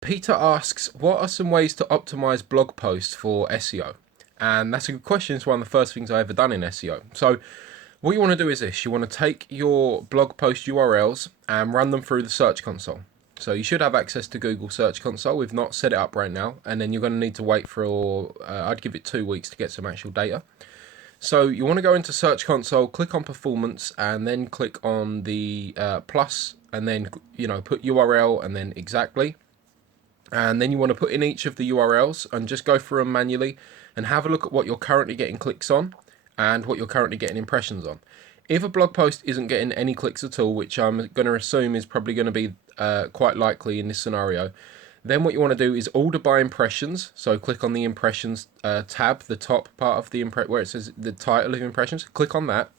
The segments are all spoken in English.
Peter asks, what are some ways to optimize blog posts for SEO? And that's a good question. It's one of the first things I ever done in SEO. So what you want to do is this. You want to take your blog post URLs and run them through the Search Console. So you should have access to Google Search Console. We've not set it up right now. And then you're going to need to wait for, I'd give it 2 weeks to get some actual data. So you want to go into Search Console, click on Performance, and then click on the plus, and then, put URL and then exactly. And then you want to put in each of the URLs and just go through them manually and have a look at what you're currently getting clicks on and what you're currently getting impressions on. If a blog post isn't getting any clicks at all, which I'm going to assume is probably going to be quite likely in this scenario, then what you want to do is order by impressions. So click on the impressions tab, the top part of the where it says the title of impressions. Click on that,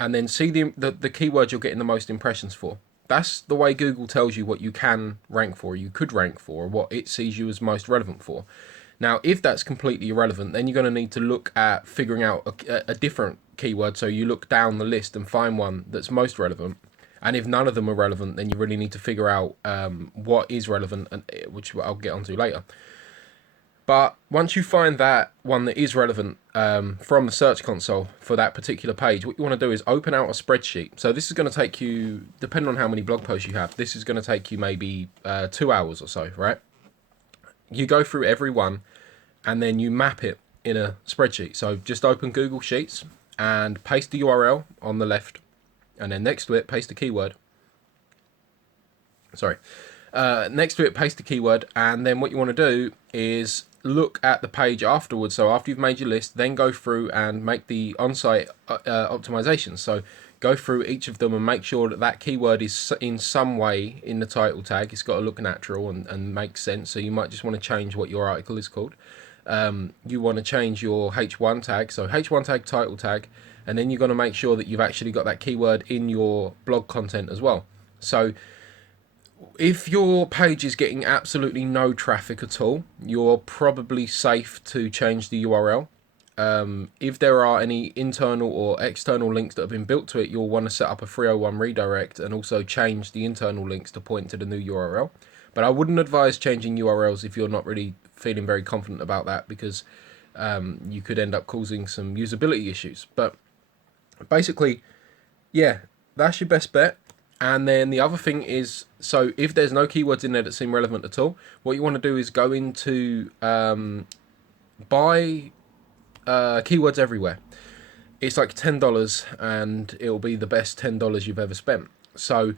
and then see the keyword you're getting the most impressions for. That's the way Google tells you what you can rank for, you could rank for, what it sees you as most relevant for. Now, if that's completely irrelevant, then you're going to need to look at figuring out a different keyword. So you look down the list and find one that's most relevant. And if none of them are relevant, then you really need to figure out what is relevant, which I'll get onto later. But once you find that one that is relevant from the Search Console for that particular page, what you want to do is open out a spreadsheet. So this is going to take you, depending on how many blog posts you have, this is going to take you maybe 2 hours or so, right? You go through every one and then you map it in a spreadsheet. So just open Google Sheets and paste the URL on the left, and then next to it, paste the keyword. Next to it, paste the keyword, and then what you want to do is look at the page afterwards. So after you've made your list, then go through and make the on-site optimizations. So go through each of them and make sure that that keyword is in some way in the title tag. It's got to look natural and make sense. So you might just want to change what your article is called. You want to change your H1 tag. So H1 tag, title tag, and then you're going to make sure that you've actually got that keyword in your blog content as well. So if your page is getting absolutely no traffic at all, you're probably safe to change the URL. If there are any internal or external links that have been built to it, you'll want to set up a 301 redirect and also change the internal links to point to the new URL. But I wouldn't advise changing URLs if you're not really feeling very confident about that, because you could end up causing some usability issues. But basically, yeah, that's your best bet. And then the other thing is, so if there's no keywords in there that seem relevant at all, what you want to do is go into buy keywords everywhere. It's like $10 and it'll be the best $10 you've ever spent. So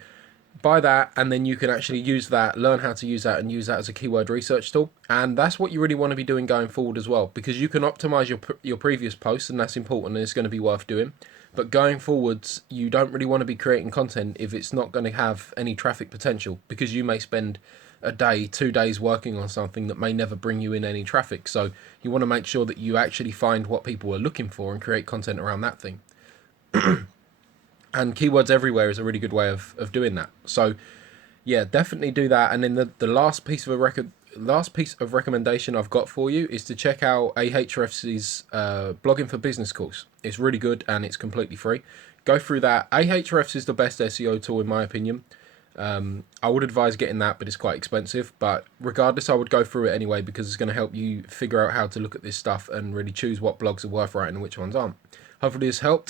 buy that, and then you can actually use that, learn how to use that, and use that as a keyword research tool. And that's what you really want to be doing going forward as well, because you can optimize your previous posts, and that's important, and it's going to be worth doing. But going forwards, you don't really want to be creating content if it's not going to have any traffic potential, because you may spend a day, 2 days working on something that may never bring you in any traffic. So you want to make sure that you actually find what people are looking for and create content around that thing. And keywords everywhere is a really good way of doing that. So yeah, definitely do that. And then the last piece of recommendation I've got for you is to check out Ahrefs's blogging for business course. It's really good and it's completely free. Go through that. Ahrefs is the best SEO tool in my opinion. I would advise getting that, but it's quite expensive. But regardless, I would go through it anyway, because it's going to help you figure out how to look at this stuff and really choose what blogs are worth writing and which ones aren't. Hopefully this helped.